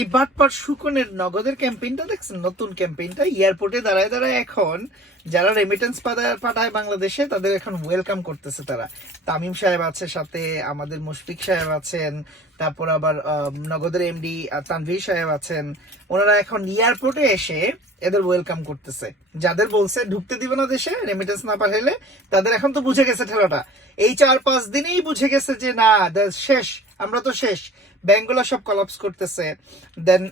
এই বাটপার শুকনের নগদের ক্যাম্পেইনটা দেখছেন, নতুন ক্যাম্পেইনটা এয়ারপোর্টে দাঁড়ায় দাঁড়ায় এখন যারা রেমিটেন্স পাঠায় বাংলাদেশে তাদের এখন ওয়েলকাম করতেছে তারা। তামিম সাহেব আছে সাথে, আমাদের মুশফিক সাহেব আছেন, তারপর আবার নগদের এমডি তানভীর সাহেব আছেন। ওনারা এখন এয়ারপোর্টে এসে এদের ওয়েলকাম করতেছে। যাদের বলছে ঢুকতে দিবে না দেশে রেমিটেন্স না পাঠাইলে, তাদের এখন তো বুঝে গেছে ঠেলাটা। এই 4-5 দিনেই বুঝে গেছে যে না, শেষ, আমরা তো শেষ। ব্যাংকগুলো সব কলাপস করতেছে, দেন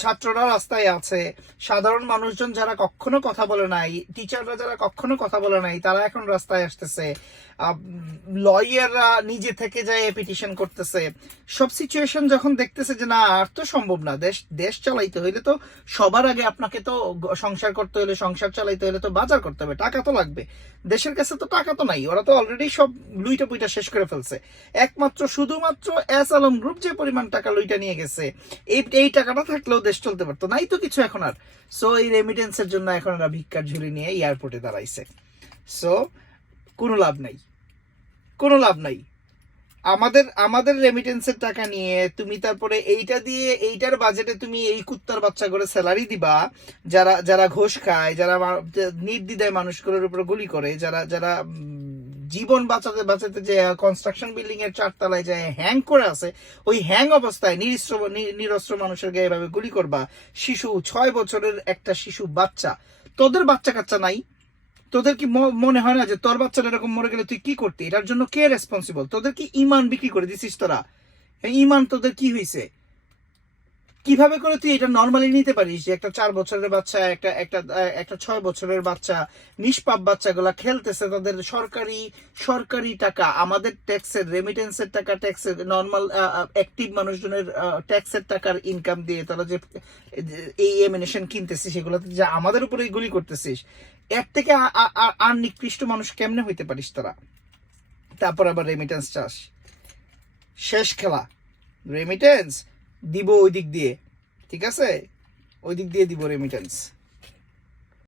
ছাত্ররা রাস্তায় আছে, সাধারণ মানুষজন যারা কখনো কথা বলে নাই, টিচাররা যারা কখনো কথা বলে নাই, তারা এখন রাস্তায় আসতেছে, লয়াররা নিজে থেকে যায় পিটিশন করতেছে। সব সিচুয়েশন যখন দেখতেছে যে না আর তো সম্ভব না, দেশ চালাইতে হইলে তো সবার আগে আপনাকে তো সংসার করতে হলে, সংসার চালাইতে হলে তো বাজার করতে হবে, টাকা তো লাগবে। দেশের কাছে তো টাকা তো নাই, ওরা তো অলরেডি সব লুইটা পুইটা শেষ করে ফেলছে। একমাত্র শুধুমাত্র এস আলম গ্রুপ যে পরিমাণ টাকা লুইটা নিয়ে গেছে, এই টাকাটা থাকলেও দেশ চলতে পারতো, নাই তো কিছু এখন আর। সো এই রেমিটেন্সের জন্য এখন ওরা ভিক্ষার ঝুলি নিয়ে এয়ারপোর্টে দাঁড়াইছে। সো কোনো লাভ নাই, কোনো লাভ নাই। আমাদের রেমিটেন্সের টাকা নিয়ে তুমি তারপরে এইটা দিয়ে এইটার বাজেটে তুমি এই কুত্তার বাচ্চা করে স্যালারি দিবা, যারা যারা ঘোষ খায়, যারা নির্দ্বিধায় মানুষগুলোর উপর গুলি করে, যারা যারা জীবন বাঁচাতে বাঁচাতে যে কনস্ট্রাকশন বিল্ডিং এর 4 তলায় যায় হ্যাং করে আছে, ওই হ্যাং অবস্থায় নিরস্ত্র মানুষের গায়ে এভাবে গুলি করবা। শিশু, 6 বছরের একটা শিশু বাচ্চা, তোদের বাচ্চা কাচ্চা নাই? তোদের কি মনে হয় না যে তোর বাচ্চাটা এরকম মরে গেলে তুই কি করতি? এটার জন্য কে রেসপন্সিবল? তোদের কি ইমান বিক্রি করে দিছিস তোরা? ইমান তোদের কি হয়েছে? কিভাবে করে তুই এটা নর্মালি নিতে পারিস যে একটা 4 বছরের বাচ্চা, একটা 6 বছরের বাচ্চা, নিষ্পাপ বাচ্চাগুলা খেলতেছে, তাদের সরকারি টাকা, আমাদের ট্যাক্সের, রেমিটেন্সের টাকা, ট্যাক্সের, নর্মাল অ্যাক্টিভ মানুষজনের ট্যাক্সের টাকার ইনকাম দিয়ে তারা যে এই এমিনেশন কিনতেছিস, সেগুলোতে যে আমাদের উপরে গুলি করতেছিস, এর থেকে আর নিকৃষ্ট মানুষ কেমনে হইতে পারিস তোরা? তারপর আবার রেমিটেন্স চাস। শেষ খেলা। রেমিটেন্স দিব ওই দিক দিয়ে, ঠিক আছে, ওই দিক দিয়ে দিব রেমিটেন্স।